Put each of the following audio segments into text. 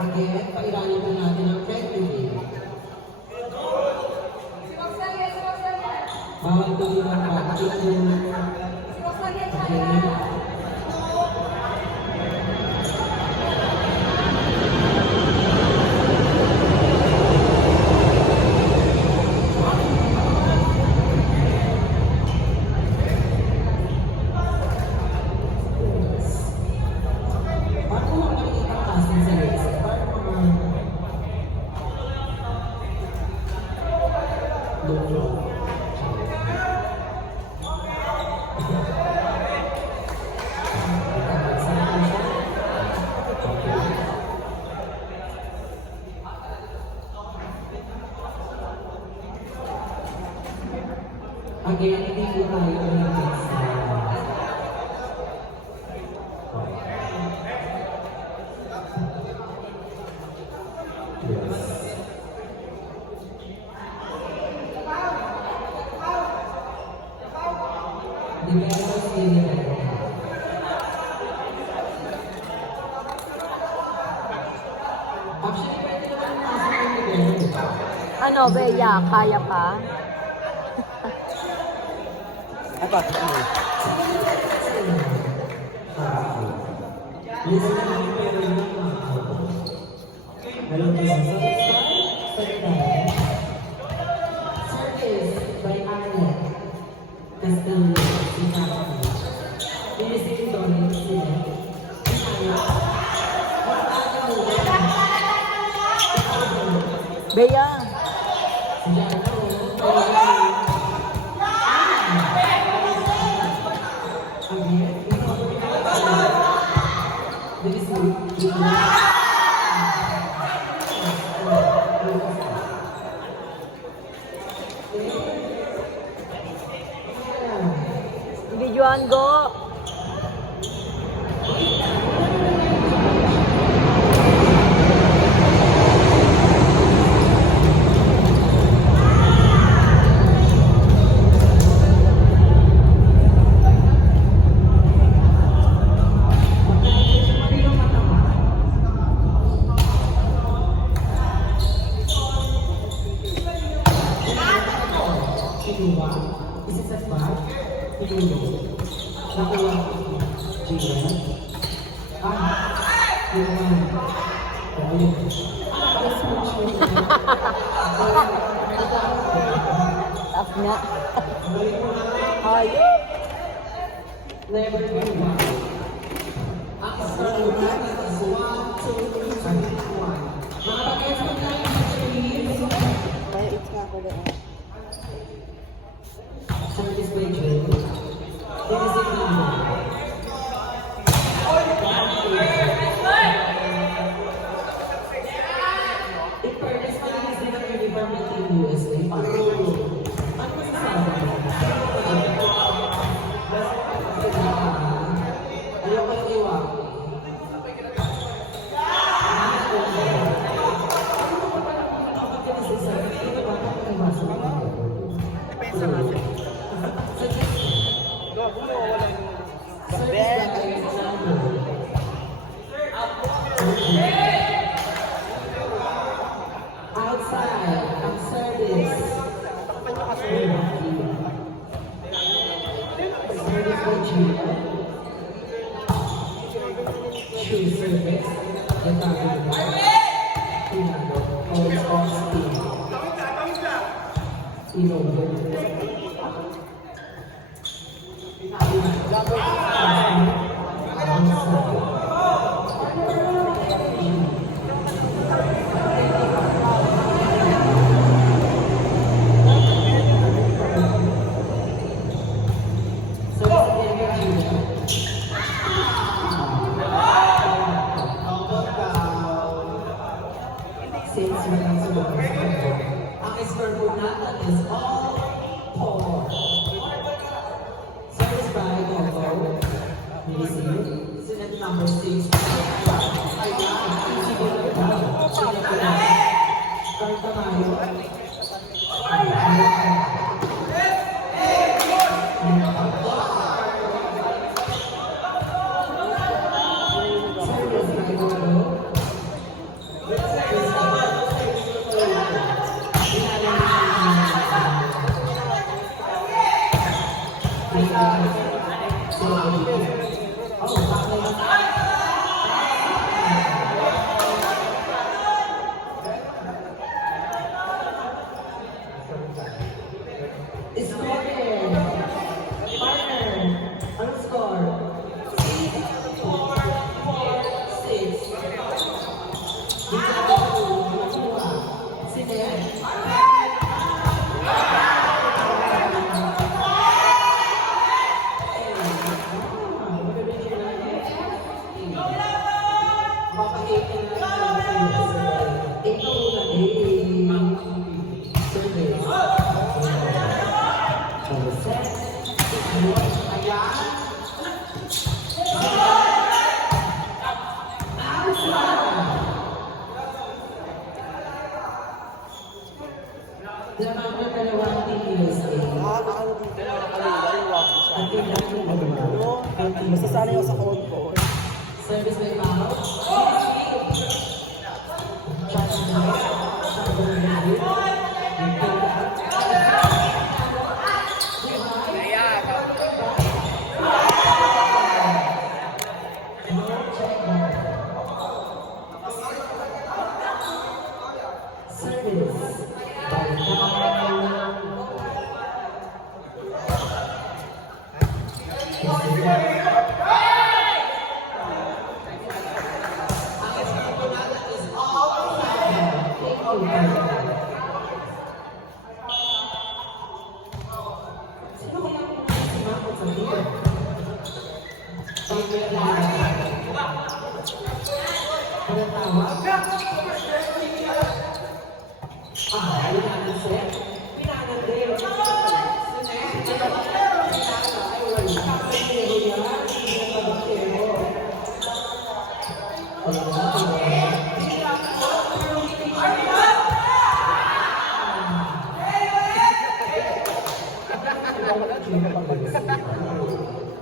Again, pairanin na natin ang red relay. Bawal tumibang pa. Okay. Again, hindi po tayo umitin sa Ano, Bea? Kaya pa? Apa? Service by Arnett Castillo. Finishing Dominic Sine. Bea? Videoan go. Taas nga. Ayun. Never be one. Ang isang lugar na is 1, 2, 3, 1. Mga pag-effort na yung please. Kaya it's nga ko doon. Service by Joe. Finishing number. In fairness, malinis din ang uniform ng Team USA. Ano masasabi mo? Ayoko yung iwak. Outside, ang service. Service for Gina. True service. The target. Pinado. Always on speed. Since we are so ang scoreboard natin is all 4. Service by Gogo. Sunod number 6. Start na tayo. Service by Gogo. Laman ng dalawang team USA. Nakakaano dito na nakalila yung walk siya. Basta sanay ako sa code ko. Service by foul. Service by foul.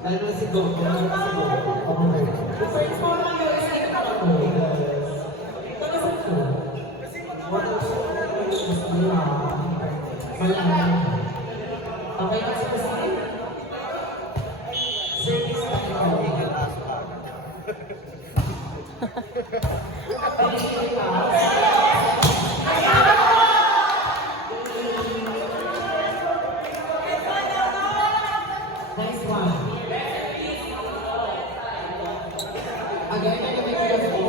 Lalo si Gogo. The first one na yun is like ako. Okay na sa kasi? Service pa ito. Nice one. Again, nagkakita ko.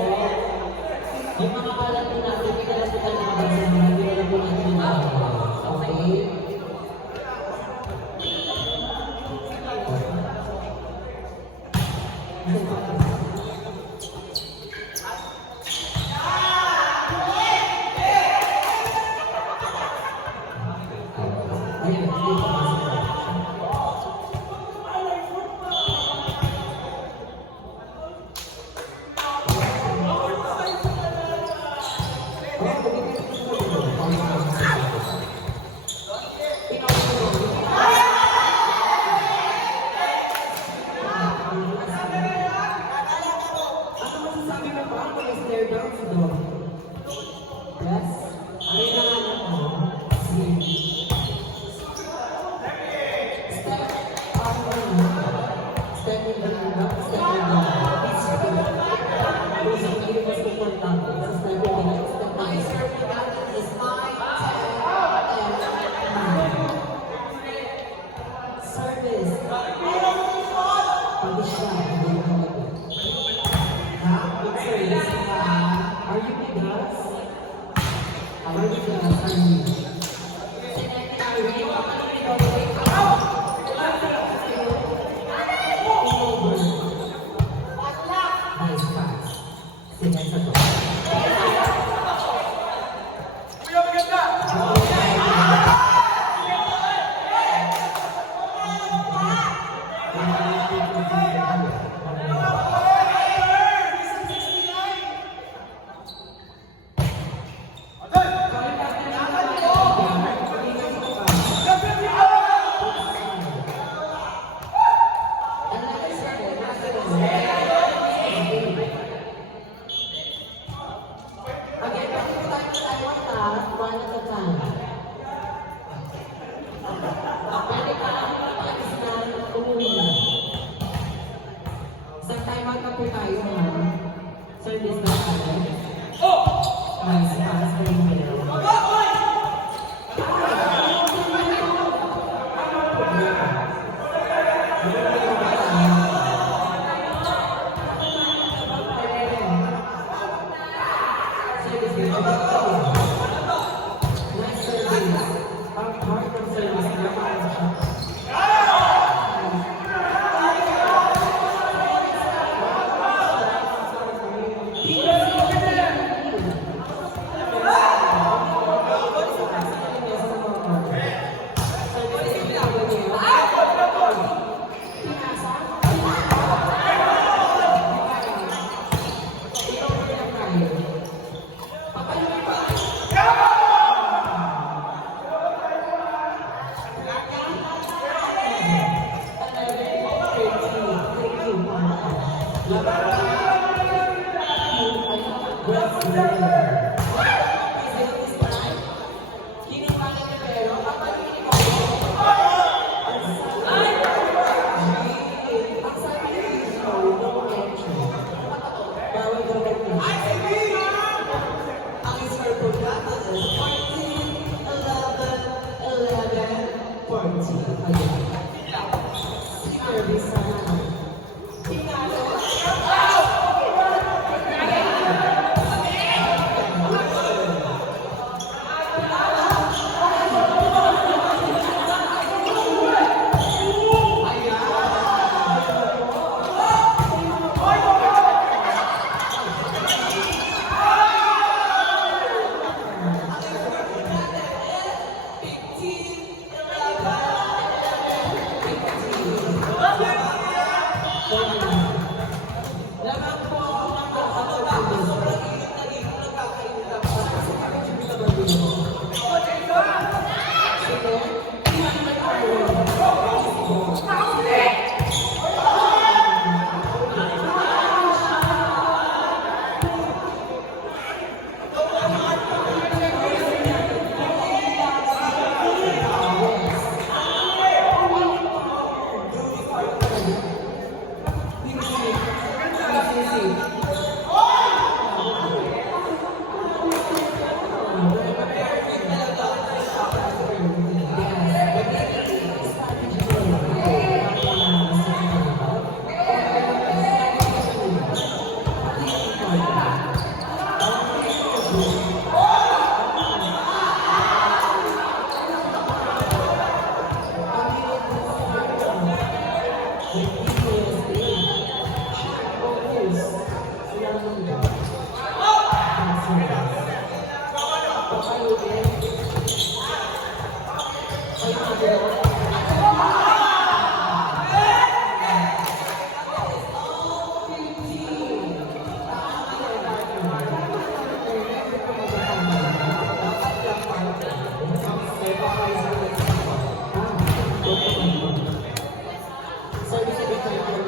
Yung mga kalat po natin, may kalat po tayo mga bansa na hindi na po natin ginagawa. Okay?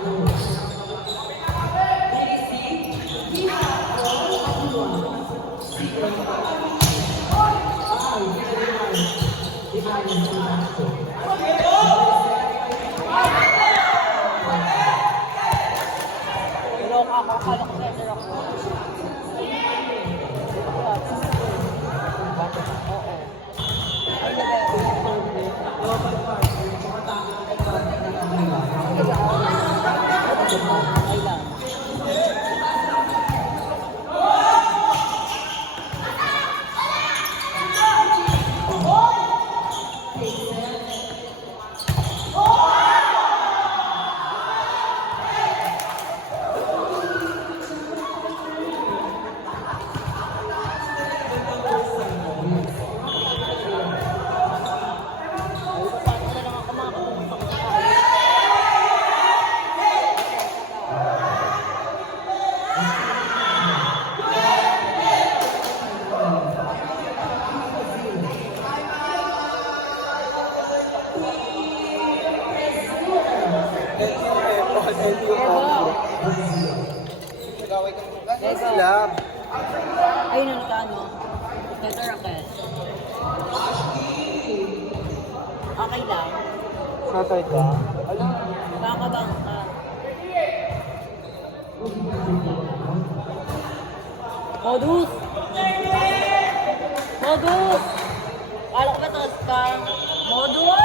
Pero ako, akala ko center ako. Oo. Ay, lang. Lab. Ayun na nakaano. Center racket. Okay lang. Natay ka? Nakakabang ka. Modus! Modus! Kala ko ba taas ka? Modus!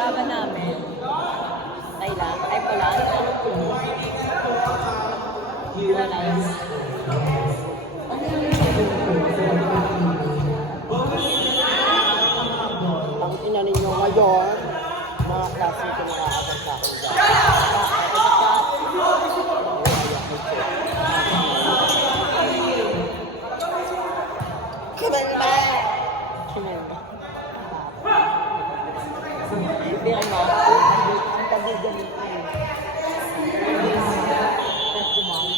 Laban namin. Thailand. Ay pala. Wala. Ang ina ninyo ngayon, mga klase ko nakakapag sa akin dyan. Kumanda! Kumenda. Hindi ang mga. Ang tabi ganun ko eh. Tapos dumami.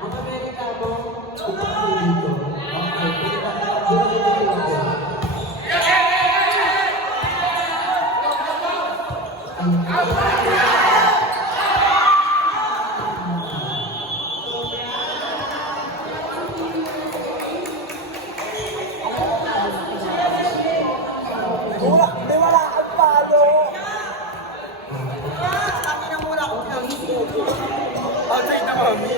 Ang Amerika mo, Di wala kang palo. Kami na muna kung pinag-ito. Outside na mami.